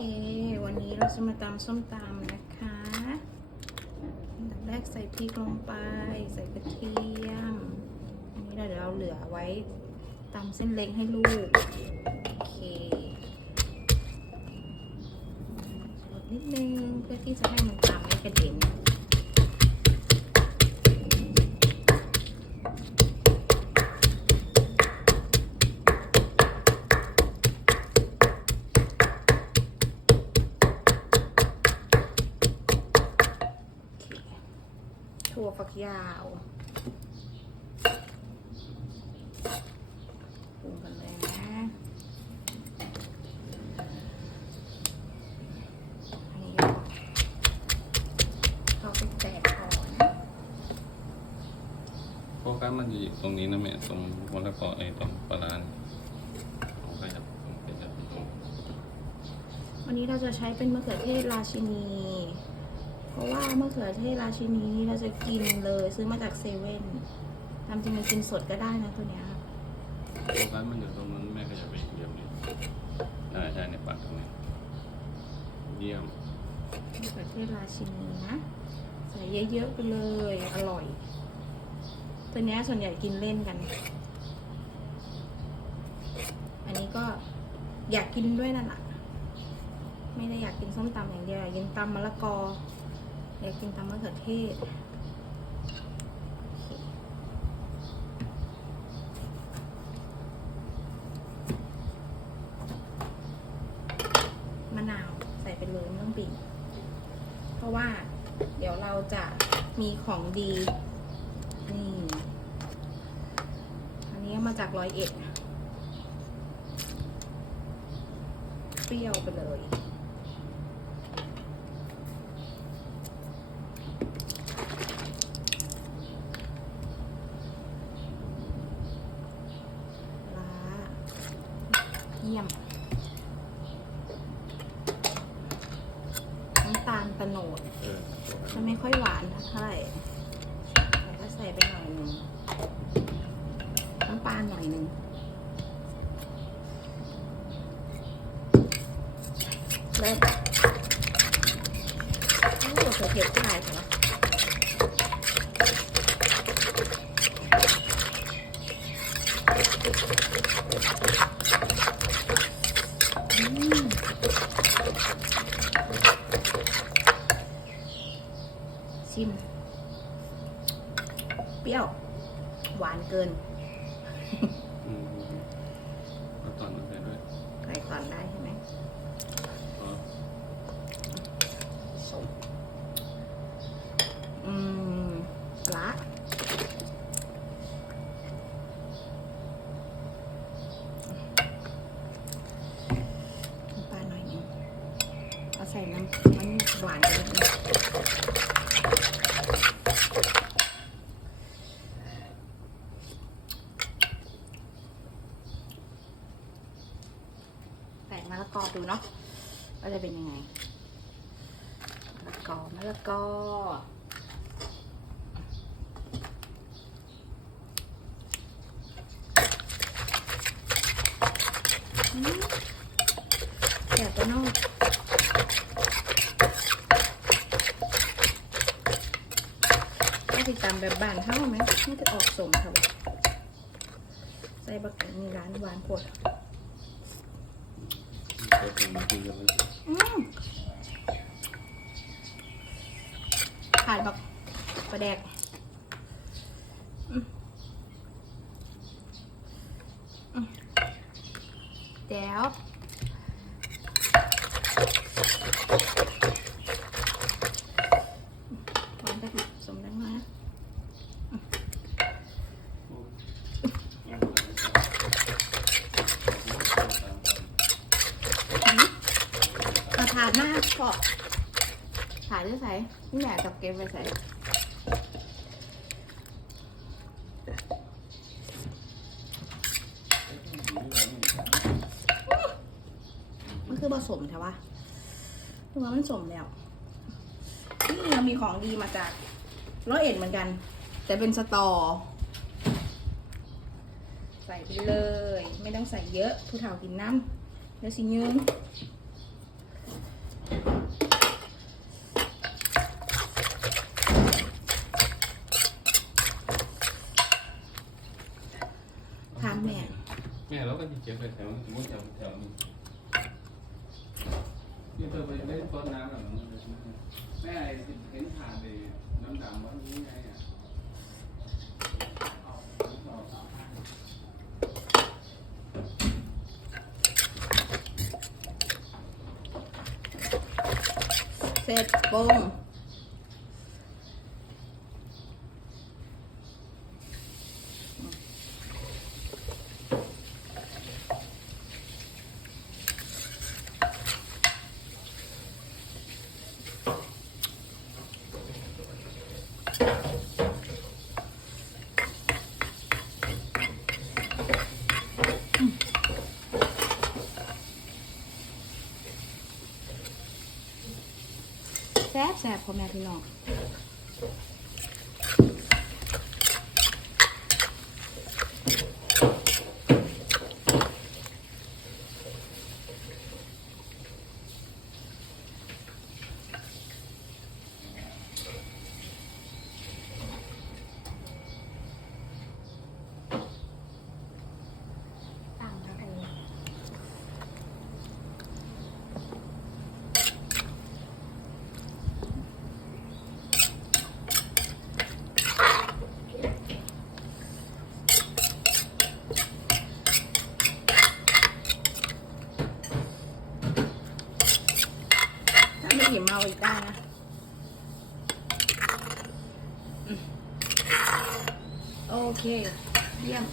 วันนี้เราจะมาตำส้มตำนะคะดับแรกใส่พริกลงไป ใส่กระเทียม อันนี้เราเดี๋ยวเราเหลือไว้ตำเส้นเล็กให้ลูก โอเคนิดนึงเพื่อที่จะให้มันตำไม่กระเด็น ถั่วฝักยาวปรุงกันเลยนะอันนี้ก็เข้าไปแตกก่อนนะโฟกัสมันจะอยู่ตรงนี้นะแม่ตรงมะละกอไอ้ตรงปลาร้านี่เอาขยับตรงขยับตรงวันนี้เราจะใช้เป็นมะเขือเทศราชินี เพราะว่ามะเขือเทศราชินีนี่เราจะกินเลยซื้อมาจากเซเว่นทำจริงๆกินสดก็ได้นะตัวเนี้ยค่ะโฟกัสมันอยู่ตรงนั้นแม่ขยับไปอีกเดียวนี้ได้ได้ในปากตรงนี้เยี่ยมมะเขือเทศราชินีนะใส่เยอะๆไปเลยอร่อย ตัวเนี้ยส่วนใหญ่กินเล่นกัน อันนี้ก็อยากกินด้วยนั่นแหละไม่ได้อยากกินส้มตำอย่างเดียวอยากกินตำมะละกอ อยากกินตำมะเขือเทศมะนาวใส่ไปเลยไม่ต้องบีบเพราะว่าเดี๋ยวเราจะมีของดี นี่ อันนี้มาจากร้อยเอ็ด เปรี้ยวไปเลย ปลาร้า เยี่ยม น้ำตาลตะโนดเออจะไม่ค่อยหวานเท่าไหร่แต่ก็ใส่ไปหน่อยหนึ่งน้ำปลาหน่อยหนึ่งเริ่มโอ้โหเผ็ดๆได้ค่ะอืม ชิม เปรี้ยว หวานเกินอืมเอาตอนนั้นไปด้วยใส่ก่อนได้ใช่ไหมเพราะส้มอืมปลาน้ำปลาหน่อยหนึงเอาใส่น้ำมันหวานไปนิดนึง มะละกอดูเนาะว่าจะเป็นยังไงมะละกอมะละกอแสบตัวน้องก็ติดตามแบบบ้านเท่าไหมไม่จะออกสมค่ะใส่บักมีร้านหวานปวด อืมขาดบักประแดกแจ๋วานแบบสมดังนะมาทานมากก็ถ่ายด้วยใส่นี่แหละกับเกมไปใส่มันคือผสมใช่ปะตัวมันสมแล้ว นี่เรามีของดีมาจากร้อยเอ็ดเหมือนกัน แต่เป็นสตอ ใส่ไปเลย ไม่ต้องใส่เยอะ ผู้เฒ่ากินน้ำเดี๋ยวสิยืน ถามแม่ แม่เราก็จะเก็บไปแถวสมมติแถวแถวนี้นี่เธอไปได้ต้นน้ำหรอแม่เห็นผ่านเลยน้ำดำว่านี้ไงอะ เสร็จปรุง แซ่บแซ่บพ่อแม่พี่น้อง หยิบมาเอาอีกได้นะโอเค เยี่ยม